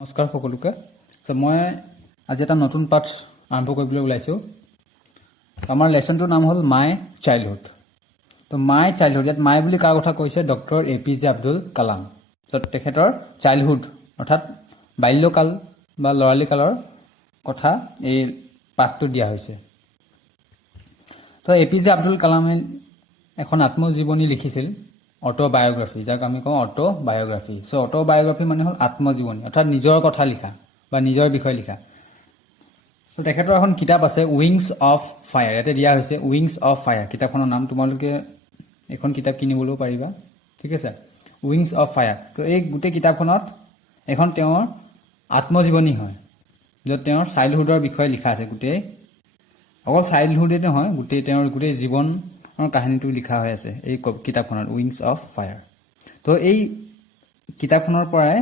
নমস্কাৰ সকলোকে। মই আজি এটা নতুন পাঠ আৰম্ভ কৰিবলৈ ওলাইছোঁ। আমাৰ লেচনটোৰ নাম হ'ল মাই চাইল্ডহুড। তো মাই চাইল্ডহুড, ইয়াত মাই বুলি কাৰ কথা কৈছে? Doctor APJ Abdul Kalam. তেখেতৰ চাইল্ডহুড অৰ্থাৎ বাল্যকাল বা ল'ৰালিকালৰ কথা এই পাঠটো দিয়া হৈছে। তো APJ আব্দুল কালামে এখন আত্মজীৱনী লিখিছিল, অটোবায়োগ্ৰাফি, যাক আমি কওঁ অটোবায়োগ্ৰাফি। অটোবায়োগ্ৰাফি মানে হ'ল আত্মজীৱনী, অৰ্থাৎ নিজৰ কথা লিখা বা নিজৰ বিষয়ে লিখা। তো তেখেতৰ এখন কিতাপ আছে, উইংছ অফ ফায়াৰ। ইয়াতে দিয়া হৈছে উইংছ অফ ফায়াৰ কিতাপখনৰ নাম। তোমালোকে এখন কিতাপ কিনিবলৈও পাৰিবা, ঠিক আছে। Wings of fire. তো এই গোটেই কিতাপখনত এখন তেওঁৰ আত্মজীৱনী হয়, য'ত তেওঁৰ চাইল্ডহুডৰ বিষয়ে লিখা আছে। গোটেই অকল চাইল্ডহুডে নহয়, তেওঁৰ গোটেই জীৱনৰ কাহিনীটো লিখা হৈ আছে এই কিতাপখনত, উইংছ অফ ফায়াৰ। তো এই কিতাপখনৰ পৰাই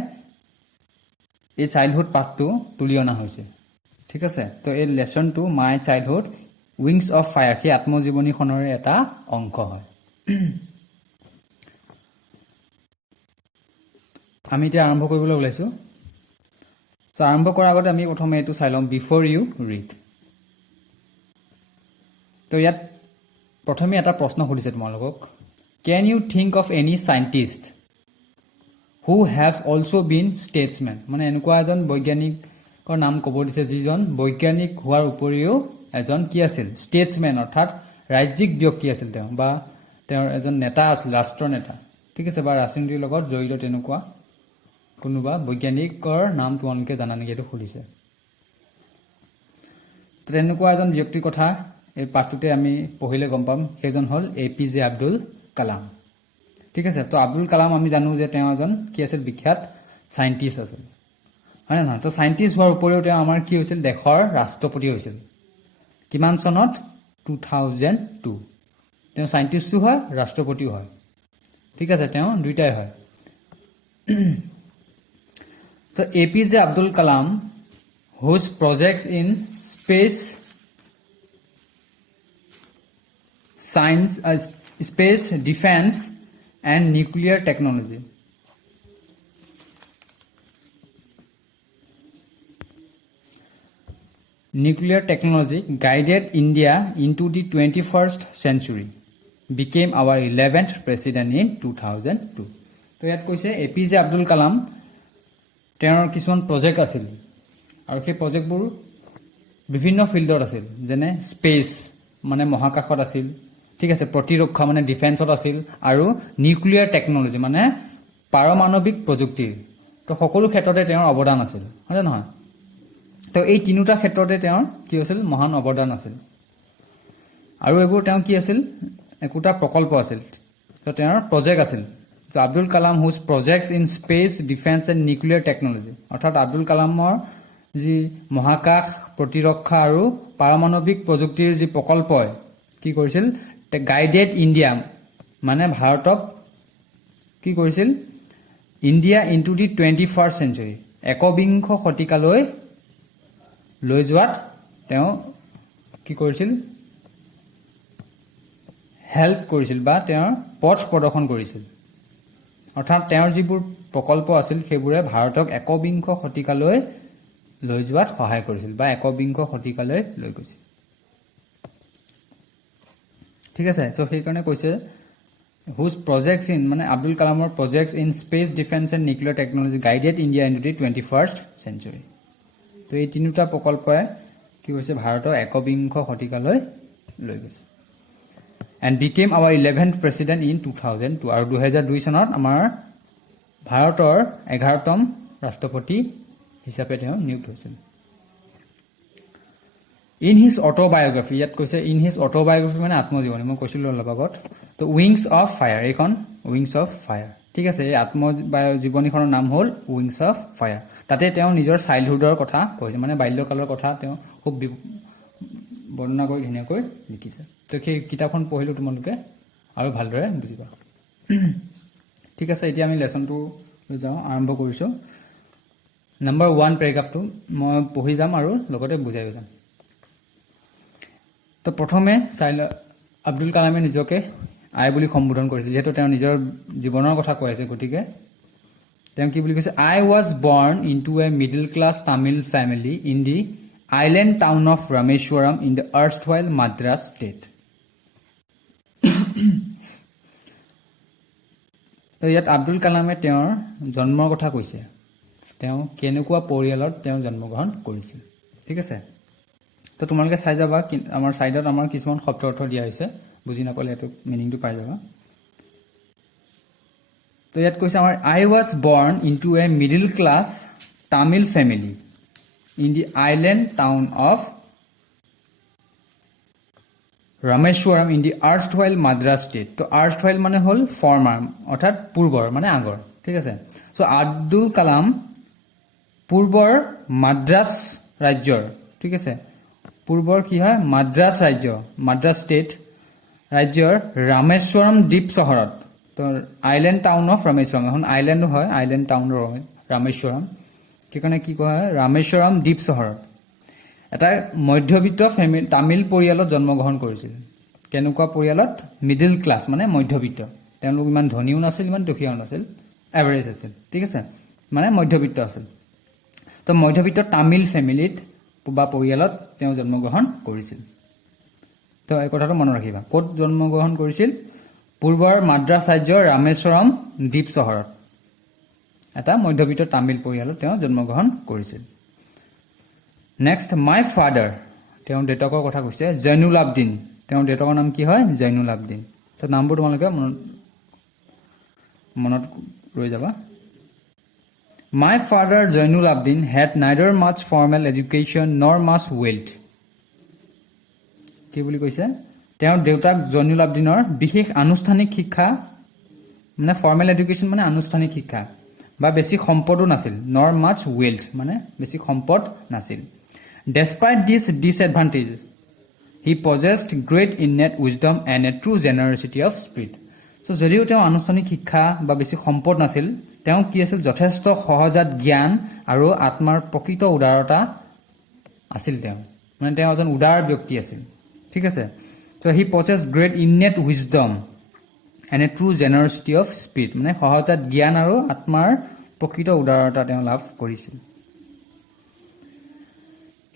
এই চাইল্ডহুড পাঠটো তুলি অনা হৈছে, ঠিক আছে। তো এই লেচনটো my childhood wings of fire সেই আত্মজীৱনীখনৰে এটা অংশ হয়। আমি এতিয়া আৰম্ভ কৰিবলৈ ওলাইছোঁ। তো আৰম্ভ কৰাৰ আগতে আমি প্ৰথমে এইটো চাই লওঁ, বিফৰ ইউ ৰিড। তো ইয়াত প্ৰথমে এটা প্ৰশ্ন সুধিছে তোমালোকক, can you think of any scientist who have also' been statesmen. মানে এনেকুৱা এজন বৈজ্ঞানিকৰ নাম ক'ব দিছে, যিজন বৈজ্ঞানিক হোৱাৰ উপৰিও এজন কি আছিল? ষ্টেটছমেন, অৰ্থাৎ ৰাজ্যিক ব্যক্তি আছিল তেওঁ, বা তেওঁৰ এজন নেতা আছিল, ৰাষ্ট্ৰৰ নেতা, ঠিক আছে, বা ৰাজনীতিৰ লগত জড়িত তেনেকুৱা কোনোবা বৈজ্ঞানিকৰ নাম তোমালোকে জানা নেকি? এইটো সুধিছে। তেনেকুৱা এজন ব্যক্তিৰ কথা এই পাঠটোতে আমি পঢ়িলে গম পাম। সেইজন হ'ল APJ আব্দুল কালাম, ঠিক আছে। তো আব্দুল কালাম আমি জানো যে তেওঁ এজন কি আছিল? বিখ্যাত চাইণ্টিষ্ট আছিল, হয় নে নহয়? তো চাইণ্টিষ্ট হোৱাৰ উপৰিও তেওঁ আমাৰ কি হৈছিল? দেশৰ ৰাষ্ট্ৰপতি হৈছিল। কিমান চনত? 2002। তেওঁ চাইণ্টিষ্টো হয়, ৰাষ্ট্ৰপতিও হয়, ঠিক আছে, তেওঁ দুইটাই হয়। তো APJ আব্দুল কালাম হুজ projects in space science, space, defense and nuclear technology. Nuclear technology guided India into the 21st century, became our 11th president in 2002. তো ইয়াত কৈছে APJ আব্দুল কালাম তেওঁৰ কিছুমান প্ৰজেক্ট আছিল, আৰু সেই প্ৰজেক্টবোৰ বিভিন্ন ফিল্ডত আছিল, যেনে স্পেচ মানে মহাকাশত আছিল, ঠিক আছে, প্ৰতিৰক্ষা মানে ডিফেন্সত আছিল, আৰু নিউক্লিয়াৰ টেকনলজি মানে পাৰমাণৱিক প্ৰযুক্তিৰ। তো সকলো ক্ষেত্ৰতে তেওঁৰ অৱদান আছিল, হয়নে নহয়? তো এই তিনিটা ক্ষেত্ৰতে তেওঁৰ কি আছিল? মহান অৱদান আছিল। আৰু এইবোৰ তেওঁ কি আছিল? একোটা প্ৰকল্প আছিল, তো তেওঁৰ প্ৰজেক্ট আছিল। তো আব্দুল কালাম হুজ projects in space, defence and nuclear technology, অৰ্থাৎ আব্দুল কালামৰ যি মহাকাশ, প্ৰতিৰক্ষা আৰু পাৰমাণৱিক প্ৰযুক্তিৰ যি প্ৰকল্পই কি কৰিছিল? গাইডেড ইণ্ডিয়া মানে ভাৰতক কি কৰিছিল? ইণ্ডিয়া ইনটু দি 21st century, একবিংশ শতিকালৈ লৈ যোৱাত তেওঁ কি কৰিছিল? হেল্প কৰিছিল বা তেওঁৰ পথ প্ৰদৰ্শন কৰিছিল। অৰ্থাৎ তেওঁৰ যিবোৰ প্ৰকল্প আছিল সেইবোৰে ভাৰতক একবিংশ শতিকালৈ লৈ যোৱাত সহায় কৰিছিল বা একবিংশ শতিকালৈ লৈ গৈছিল, ঠিক আছে। চ' সেইকাৰণে কৈছে হুজ প্ৰজেক্টছ ইন মানে আব্দুল কালামৰ projects in space, defence and nuclear technology guided India in to the 21st century। তো এই তিনিটা প্ৰকল্পই কি হৈছে? ভাৰতৰ একবিংশ শতিকালৈ লৈ গৈছে। And became our 11th president in 2002, আৰু 2002 চনত আমাৰ ভাৰতৰ 11তম ৰাষ্ট্ৰপতি হিচাপে তেওঁ নিযুক্ত হৈছিল। ইন হিজ অটোবায়োগ্ৰাফি, ইয়াত কৈছে ইন হিজ অটোবায়োগ্ৰাফি মানে আত্মজীৱনী, মই কৈছিলোঁ অলপ আগত। তো উইংছ অফ ফায়াৰ, এইখন উইংছ অফ ফায়াৰ, ঠিক আছে। এই আত্মজীৱনীখনৰ নাম হ'ল উইংছ অফ ফায়াৰ। তাতে তেওঁ নিজৰ চাইল্ডহুডৰ কথা কৈছে, মানে বাল্যকালৰ কথা তেওঁ খুব বৰ্ণনা কৰি ধুনীয়াকৈ লিখিছে। তো সেই কিতাপখন পঢ়িলেও তোমালোকে আৰু ভালদৰে বুজিবা, ঠিক আছে। এতিয়া আমি লেচনটো লৈ যাওঁ, আৰম্ভ কৰিছোঁ। নম্বৰ 1 পেৰাগ্ৰাফটো মই পঢ়ি যাম আৰু লগতে বুজাই যাম। তো প্ৰথমে আব্দুল কালামে নিজকে আই বুলি সম্বোধন কৰিছিল, যিহেতু তেওঁ নিজৰ জীৱনৰ কথা কৈ আছে, গতিকে তেওঁ কি বুলি কৈছে I was born into a middle class Tamil family in the island town of Rameswaram in the erstwhile Madras state. তো ইয়াত আব্দুল কালামে তেওঁৰ জন্মৰ কথা কৈছে তেওঁ কেনেকুৱা পৰিয়ালত তেওঁ জন্মগ্ৰহণ কৰিছিল ঠিক আছে তো তোমালোকে চাই যাবা আমাৰ সাইডত আমাৰ কিছুমান শব্দ অৰ্থ দিয়া হৈছে বুজি নাপালে এটো মিনিংটো পাই যাবা তো ইয়াত কৈছে আমাৰ I was born into a middle class Tamil family in the island town of Rameswaram in the erstwhile Madras state. তো erstwhile মানে হল former অর্থাৎ পূৰ্বৰ মানে আগৰ ঠিক আছে সো আব্দুল কালাম পূৰ্বৰ মাদ্ৰাজ ৰাজ্যৰ ঠিক আছে পূৰ্বৰ কি হয় মাদ্ৰাজ ৰাজ্য মাদ্ৰাজ ষ্টেট ৰাজ্যৰ ৰামেশ্বৰম দ্বীপ চহৰত তো আইল্যান্ড টাউন অফ ৰামেশ্বৰম এখন আইল্যান্ড হয় আইল্যান্ড টাউন ৰামেশ্বৰম কিকনে কি কয় ৰামেশ্বৰম দ্বীপ চহৰত এটা মধ্যবিত্ত ফ্যামিলি তামিল পৰিয়ালত জন্মগ্ৰহণ কৰিছিল কেনেকুৱা পৰিয়ালত মিডল ক্লাস মানে মধ্যবিত্ত তেওঁলোক ইমান ধনীও নাছিল ইমান দুখীয়াও নাছিল এভাৰেজ আছিল ঠিক আছে মানে মধ্যবিত্ত আছিল তো মধ্যবিত্ত তামিল ফ্যামিলিত বা পৰিয়ালত তেওঁ জন্মগ্ৰহণ কৰিছিল তো এই কথাটো মনত ৰাখিবা ক'ত জন্মগ্ৰহণ কৰিছিল পূৰ্বৰ মাদ্ৰাজ ৰাজ্যৰ ৰামেশ্বৰম দ্বীপ চহৰত এটা মধ্যবিত্ত তামিল পৰিয়ালত তেওঁ জন্মগ্ৰহণ কৰিছিল নেক্সট মাই ফাদাৰ তেওঁ দেউতাকৰ কথা কৈছে জৈনুল আবদিন তেওঁৰ দেউতাকৰ নাম কি হয় জৈনুল আবদিন তো নামবোৰ তোমালোকে মনত ৰৈ যাবা My father Zainul Abdin had neither much formal education nor much wealth. কি বুলি কৈছে তেওঁৰ দেউতাক জৈনুল আবদিনৰ বিশেষ আনুষ্ঠানিক শিক্ষা মানে ফৰ্মেল এডুকেশ্যন মানে আনুষ্ঠানিক শিক্ষা বা বেছি সম্পদো নাছিল nor much wealth মানে বেছি সম্পদ নাছিল Despite these disadvantages he possessed great innate wisdom and a true generosity of spirit. So যদিও তেওঁ আনুষ্ঠানিক শিক্ষা বা বেছি সম্পদ নাছিল তেওঁ কি আছিল যথেষ্ট সহজাত জ্ঞান আৰু আত্মাৰ প্ৰকৃত উদাৰতা আছিল তেওঁ মানে তেওঁ এজন উদাৰ ব্যক্তি আছিল ঠিক আছে so he possessed great innate wisdom and a true generosity of spirit মানে সহজাত জ্ঞান আৰু আত্মাৰ প্ৰকৃত উদাৰতা তেওঁ লাভ কৰিছিল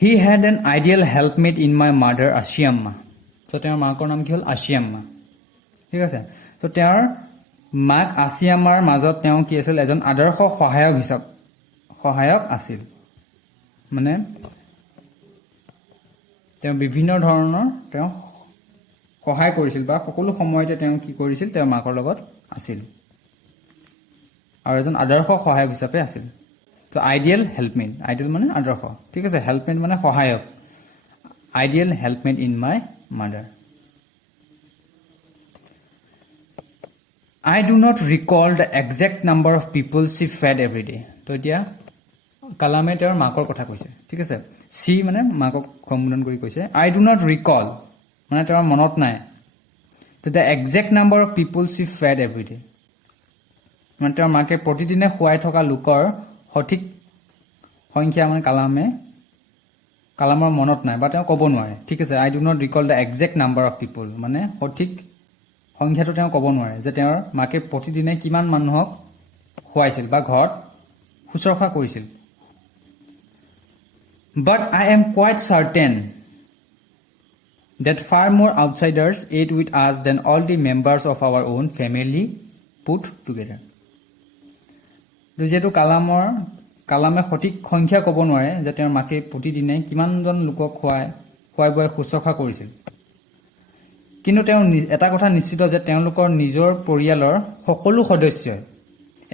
He had an ideal helpmate in my mother Ashiamma. So তেওঁৰ মাকৰ নাম কি হল Ashiamma. ঠিক আছে so তেওঁৰ মাক Ashiammaৰ মাজত তেওঁ কি আছিল এজন আদৰ্শ সহায়ক আছিল মানে তেওঁ বিভিন্ন ধৰণৰ তেওঁ সহায় কৰিছিল বা সকলো সময়তে তেওঁ কি কৰিছিল তেওঁৰ মাকৰ লগত আছিল আৰু এজন আদৰ্শ সহায়ক হিচাপে আছিল তো আইডিয়াল হেল্পমেট আইডিয়াল মানে আদৰ্শ ঠিক আছে হেল্পমেট মানে সহায়ক ideal helpmate in my mother I do not recall the exact number of people she fed every day. তো এতিয়া কালামে তেওঁৰ মাকৰ কথা কৈছে ঠিক আছে সি মানে মাকক সম্বোধন কৰি কৈছে I do not recall মানে তেওঁৰ মনত নাই তো the exact number of people she fed every day মানে তেওঁৰ মাকে প্ৰতিদিনে খুৱাই থকা লোকৰ সঠিক সংখ্যা মানে কালামৰ মনত নাই বা তেওঁ ক'ব নোৱাৰে ঠিক আছে I do not recall the exact number of people মানে সঠিক সংখ্যাটো তেওঁ ক'ব নোৱাৰে যে তেওঁৰ মাকে প্ৰতিদিনে কিমান মানুহক খুৱাইছিল বা ঘৰত শুশ্ৰূষা কৰিছিল But I am quite certain that far more outsiders ate with us than all the members of our own family put together. যেহেতু কালামে সঠিক সংখ্যা ক'ব নোৱাৰে যে তেওঁৰ মাকে প্ৰতিদিনে কিমানজন লোকক খুৱাই বুৱাই শুশ্ৰূষা কৰিছিল কিন্তু তেওঁ এটা কথা নিশ্চিত যে তেওঁলোকৰ নিজৰ পৰিয়ালৰ সকলো সদস্যই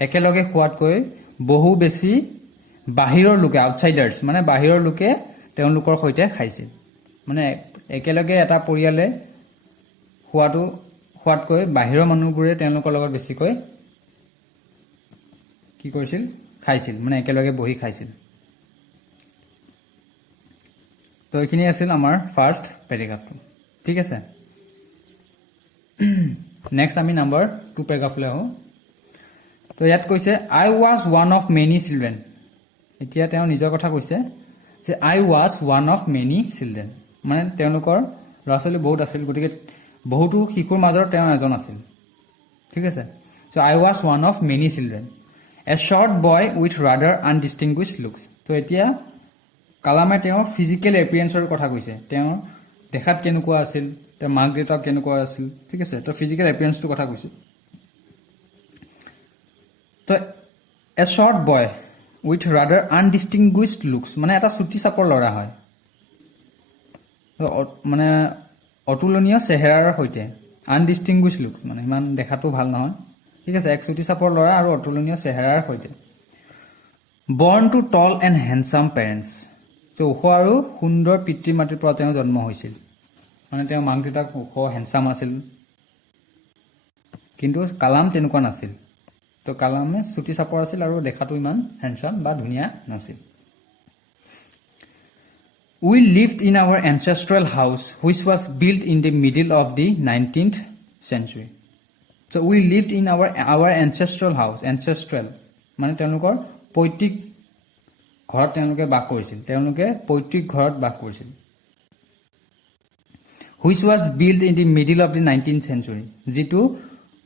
একেলগে খোৱাতকৈ বহু বেছি বাহিৰৰ লোকে আউটসাইডাৰ্ছ মানে বাহিৰৰ লোকে তেওঁলোকৰ সৈতে খাইছিল মানে একেলগে এটা পৰিয়ালে খোৱাতকৈ বাহিৰৰ মানুহবোৰে তেওঁলোকৰ লগত বেছিকৈ কি কৰিছিল খাইছিল মানে একেলগে বহি খাইছিল তো এইখিনি আছিল আমাৰ ফাৰ্স্ট পেৰাগ্ৰাফটো ঠিক আছে নেক্সট আমি নাম্বাৰ 2 পেৰাগ্ৰাফলৈ আহো তো ইয়াত কৈছে I was one of many children এতিয়া তেওঁ নিজৰ কথা কৈছে যে I was one of many children মানে তেওঁলোকৰ ল'ৰা-ছোৱালী বহুত আছিল গতিকে বহুতো শিশুৰ মাজৰ তেওঁ এজন আছিল ঠিক আছে so I was one of many children a short boy with rather undistinguished looks তো এতিয়া কালামে তেওঁৰ ফিজিকেল এপিয়াৰেঞ্চৰ কথা কৈছে তেওঁ দেখাত কেনেকুৱা আছিল তেওঁৰ মাক দেউতাক কেনেকুৱা আছিল ঠিক আছে তো ফিজিকেল এপিয়াৰেঞ্চটোৰ কথা কৈছে তো a short boy with rather undistinguished looks মানে এটা চুটি চাপৰ ল'ৰা হয় মানে অতুলনীয় চেহেৰাৰ সৈতে আনডিষ্টিংগুইছ লুকছ মানে ইমান দেখাটো ভাল নহয় ঠিক আছে এক চুটি চাপৰ ল'ৰা আৰু অতুলনীয় চেহেৰাৰ সৈতে বৰ্ণ too tall and handsome parents তো ওখ আৰু সুন্দৰ পিতৃ মাতৃৰ পৰা তেওঁ জন্ম হৈছিল মানে তেওঁ মাক দেউতাক ওখ হেণ্ডচাম আছিল কিন্তু কালাম তেনেকুৱা নাছিল তো কালামে চুটি চাপৰ আছিল আৰু দেখাটো ইমান হেণ্ডচাম বা ধুনীয়া নাছিল We lived in our ancestral house, which was built in the middle of the 19th century. So we lived in our ancestral house, ancestral. মানে তেওঁলোকৰ পৈতৃক ঘৰত তেওঁলোকে বাস কৰিছিল তেওঁলোকে পৈতৃক ঘৰত বাস কৰিছিল which was built in the middle of the 19th century.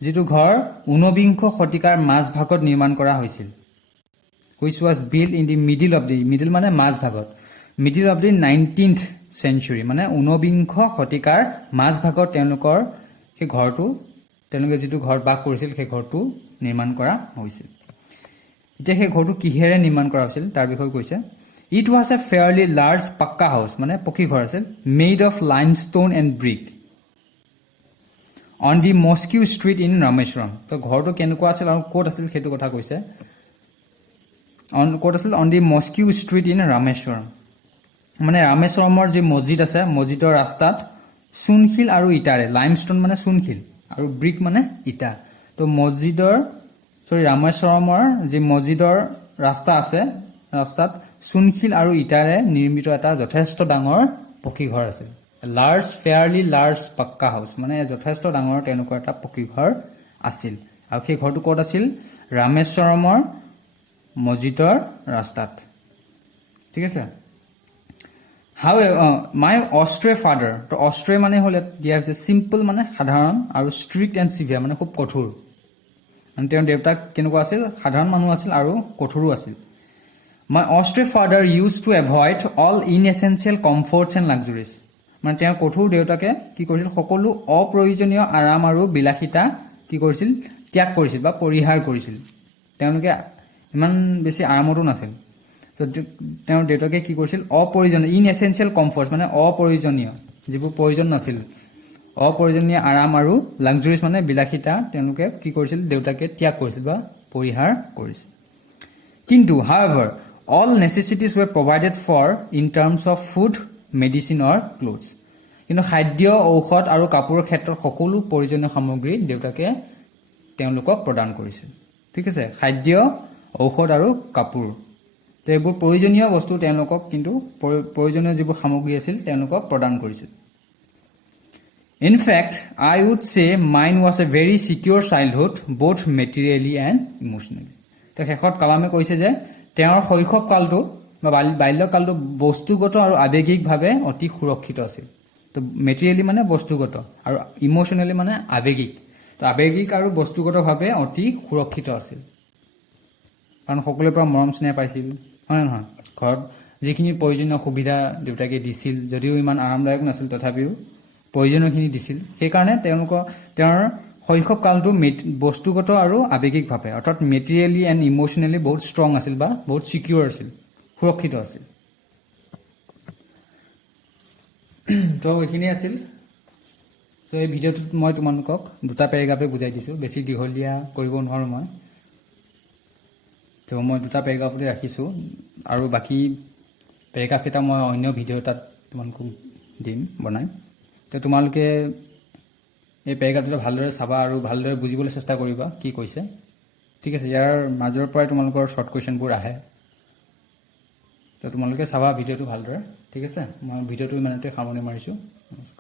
যিটো ঘৰ 19বিংশ শতিকাৰ মাজভাগত নিৰ্মাণ কৰা হৈছিল which was built in the middle মানে মাজভাগত middle of the 19th century মানে 19বিংশ শতিকাৰ মাজভাগত তেওঁলোকৰ সেই ঘৰটো তেওঁলোকে যিটো ঘৰ বাস কৰিছিল সেই ঘৰটো নিৰ্মাণ কৰা হৈছিল এতিয়া সেই ঘৰটো কিহেৰে নিৰ্মাণ কৰা হৈছিল তাৰ বিষয়ে কৈছে it was a fairly large pucca house মানে পকী ঘৰ আছিল made of limestone and brick on the mosque street in Rameswaram তো ঘৰটো কেনেকুৱা আছিল আৰু ক'ত আছিল সেইটো কথা কৈছে ক'ত আছিল on the mosque street in Rameswaram মানে ৰামেশ্বৰমৰ যি মছজিদ আছে মছজিদৰ ৰাস্তাত চূণশিল আৰু ইটাৰে লাইমষ্টোন মানে চূণশিল আৰু ব্ৰিক মানে ইটা তো ৰামেশ্বৰমৰ যি মছজিদৰ ৰাস্তা আছে ৰাস্তাত চূণশিল আৰু ইটাৰে নিৰ্মিত এটা যথেষ্ট ডাঙৰ পকী ঘৰ আছিল large fairly large pucca house মানে যথেষ্ট ডাঙৰ তেনেকুৱা এটা পকী ঘৰ আছিল আৰু সেই ঘৰটো ক'ত আছিল ৰামেশ্বৰমৰ মছজিদৰ ৰাস্তাত ঠিক আছে মাই অষ্ট্ৰে ফাদাৰ তো অষ্ট্ৰে মানে হ'লে দিয়া হৈছে চিম্পল মানে সাধাৰণ আৰু ষ্ট্ৰিক্ট এণ্ড চিভিয়াৰ মানে খুব কঠোৰ মানে তেওঁৰ দেউতাক কেনেকুৱা আছিল সাধাৰণ মানুহ আছিল আৰু কঠোৰো আছিল my austere father used to avoid all inessential comforts and luxuries মানে তেওঁৰ কঠোৰ দেউতাকে কি কৰিছিল সকলো অপ্ৰয়োজনীয় আৰাম আৰু বিলাসিতা কি কৰিছিল ত্যাগ কৰিছিল বা পৰিহাৰ কৰিছিল তেওঁলোকে ইমান বেছি আৰামতো নাছিল তো তেওঁৰ দেউতাকে কি কৰিছিল অপ্ৰয়োজনীয় ইনএচেঞ্চিয়েল কমফৰ্ট মানে অপ্ৰয়োজনীয় যিবোৰ প্ৰয়োজন নাছিল অপ্ৰয়োজনীয় আৰাম আৰু লাক্সাৰিজ মানে বিলাসিতা তেওঁলোকে কি কৰিছিল দেউতাকে ত্যাগ কৰিছিল বা পৰিহাৰ কৰিছিল কিন্তু however all necessities were provided for in terms of food medicine or clothes কিন্তু খাদ্য ঔষধ আৰু কাপোৰৰ ক্ষেত্ৰত সকলো প্ৰয়োজনীয় সামগ্ৰী দেউতাকে তেওঁলোকক প্ৰদান কৰিছিল ঠিক আছে খাদ্য ঔষধ আৰু কাপোৰ তো এইবোৰ প্ৰয়োজনীয় বস্তু তেওঁলোকক কিন্তু প্ৰয়োজনীয় যিবোৰ সামগ্ৰী আছিল তেওঁলোকক প্ৰদান কৰিছিল in fact I would say mine was a very secure childhood both materially and emotionally তো শেষত কালামে কৈছে যে তেওঁৰ শৈশৱ কালটো বা বাল্যকালটো বস্তুগত আৰু আৱেগিকভাৱে অতি সুৰক্ষিত আছিল তো মেটেৰিয়েলি মানে বস্তুগত আৰু ইমোচনেলি মানে আৱেগিক তো আৱেগিক আৰু বস্তুগতভাৱে অতি সুৰক্ষিত আছিল কাৰণ সকলোৰে পৰা মৰম স্নেহ পাইছিল হয় নহয় ঘৰত যিখিনি প্ৰয়োজনীয় সুবিধা দেউতাকে দিছিল যদিও ইমান আৰামদায়ক নাছিল তথাপিও প্ৰয়োজনীয়খিনি দিছিল সেইকাৰণে তেওঁৰ শৈশৱ কালটো বস্তুগত আৰু আৱেগিকভাৱে অৰ্থাৎ মেটেৰিয়েলি এণ্ড ইমোচনেলি বহুত ষ্ট্ৰং আছিল বা বহুত চিকিউৰ আছিল সুৰক্ষিত আছিল তো এইখিনি আছিল তো এই ভিডিঅ'টোত মই তোমালোকক দুটা পেৰেগ্ৰাফে বুজাই দিছোঁ বেছি দীঘলীয়া কৰিব নোৱাৰোঁ মই তো মই দুটা পেৰেগ্ৰাফতে ৰাখিছোঁ আৰু বাকী পেৰেগ্ৰাফকেইটা মই অন্য ভিডিঅ' এটাত তোমালোকক দিম বনাই তো তোমালোকে এই পেৰেগ্ৰাফটো ভালদৰে চাবা আৰু ভালদৰে বুজিবলৈ চেষ্টা কৰিবা কি কৈছে ঠিক আছে ইয়াৰ মাজৰ পৰাই তোমালোকৰ শ্বৰ্ট কুৱেশ্যনবোৰ আহে তো তোমালোকে চাবা ভিডিঅ'টো ভালদৰে ঠিক আছে মই ভিডিঅ'টো ইমানতে সামৰণি মাৰিছোঁ নমস্কাৰ